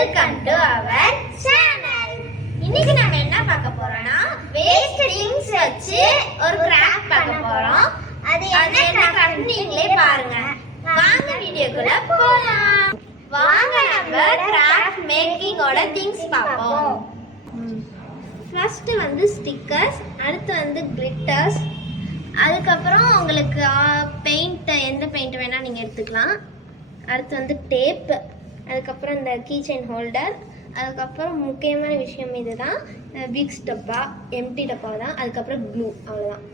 Welcome to our channel. இன்னைக்கு நாம என்ன பார்க்க போறோம்னா வேஸ்ட் திங்ஸ் வச்சு ஒரு கிராஃப்ட் பார்க்க போறோம். அது என்ன கிராஃப்ட் நீங்களே பாருங்க. வாங்க வீடியோக்குள்ள போலாம். வாங்க நம்ம கிராஃப்ட் மேக்கிங்கோட திங்ஸ் பார்ப்போம். ஃபர்ஸ்ட் வந்து ஸ்டிக்கர்ஸ், அடுத்து வந்து கிளிட்டர்ஸ், அதுக்கப்புறம் உங்களுக்கு பெயிண்ட் எந்த பெயிண்ட் வேணால் நீங்கள் எடுத்துக்கலாம். அடுத்து வந்து டேப், அதுக்கப்புறம் இந்த கீ செயின் ஹோல்டர், அதுக்கப்புறம் முக்கியமான விஷயம் இதுதான் விக்ஸ் டப்பா, எம்டி டப்பா தான், அதுக்கப்புறம் க்ளூ, அவ்வளோதான்.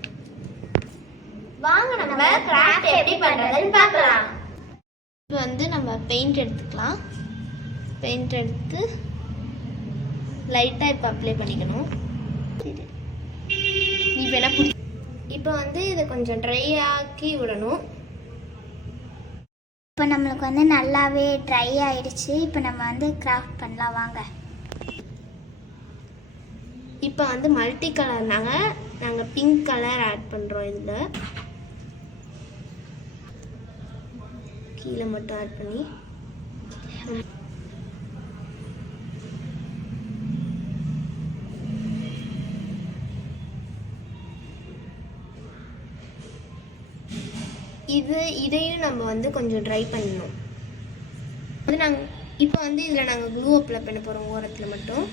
வாங்க நம்ம கிராஃப்ட் எப்படி பண்ணுறதுன்னு பார்க்கலாம். இப்போ வந்து நம்ம பெயிண்ட் எடுத்துக்கலாம். பெயிண்ட் எடுத்து லைட்டாக இப்போ அப்ளை பண்ணிக்கணும். இப்போ வந்து இதை கொஞ்சம் ட்ரை ஆக்கி விடணும். இப்போ நம்மளுக்கு வந்து நல்லாவே ட்ரை ஆயிடுச்சு. இப்போ நம்ம வந்து கிராஃப்ட் பண்ணலாம் வாங்க. இப்போ வந்து மல்டி கலர் நாங்கள் பிங்க் கலர் ஆட் பண்ணுறோம். இதில் கீழே மட்டும் ஆட் பண்ணி இதையும் நம்ம வந்து கொஞ்சம் ட்ரை பண்ணணும். வந்து நாங்கள் இப்போ வந்து இதில் நாங்கள் க்ளூ அப்ளை பண்ண போகிறோம் ஓரத்தில் மட்டும்.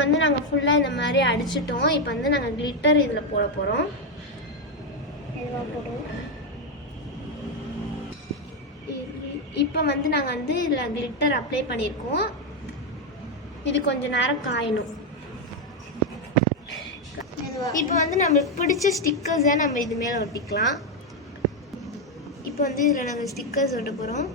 வந்து நாங்கள் ஃபுல்லாக இந்த மாதிரி அடிச்சிட்டோம். இப்போ வந்து நாங்கள் கிளிட்டர் இதில் போட போகிறோம். இப்போ வந்து நாங்கள் வந்து இதில் கிளிட்டர் அப்ளை பண்ணியிருக்கோம். இது கொஞ்சம் நேரம் காயணும். இப்போ வந்து நம்மளுக்கு பிடிச்ச ஸ்டிக்கர்ஸை நம்ம இது மேலே ஒட்டிக்கலாம். இப்போ வந்து இதில் நாங்கள் ஸ்டிக்கர்ஸ் ஒட்ட போகிறோம்.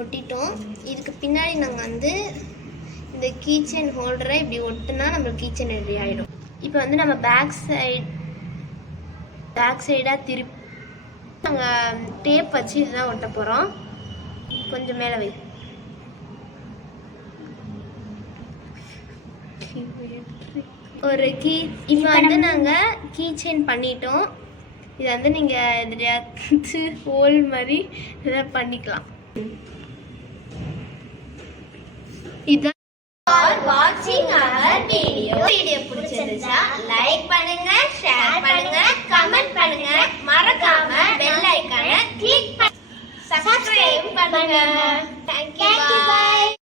ஒட்டிட்டோம். இதுக்கு பின்னாடி நாங்கள் வந்து இந்த கீ செயின் ஹோல்டரை இப்படி ஒட்டுனா நம்மளுக்கு கீ செயின் ரெடி ஆகிடும். இப்போ வந்து நம்ம பேக் சைடாக திருப்பி நாங்கள் டேப் வச்சு இதுதான் ஒட்ட போகிறோம். கொஞ்சம் மேலே வை. ஒரு இப்போ வந்து நாங்கள் கீ செயின் பண்ணிட்டோம். இதை வந்து நீங்கள் எதிரியாச்சு ஹோல் மாதிரி இதை பண்ணிக்கலாம். இதான் வாட்சிங் அவர் வீடியோ பிடிச்சிருந்துச்சா லைக் பண்ணுங்க, ஷேர் பண்ணுங்க, கமெண்ட் பண்ணுங்க, மறக்காம பெல் ஐகானை கிளிக் பண்ணி சப்ஸ்கிரைப் பண்ணுங்க.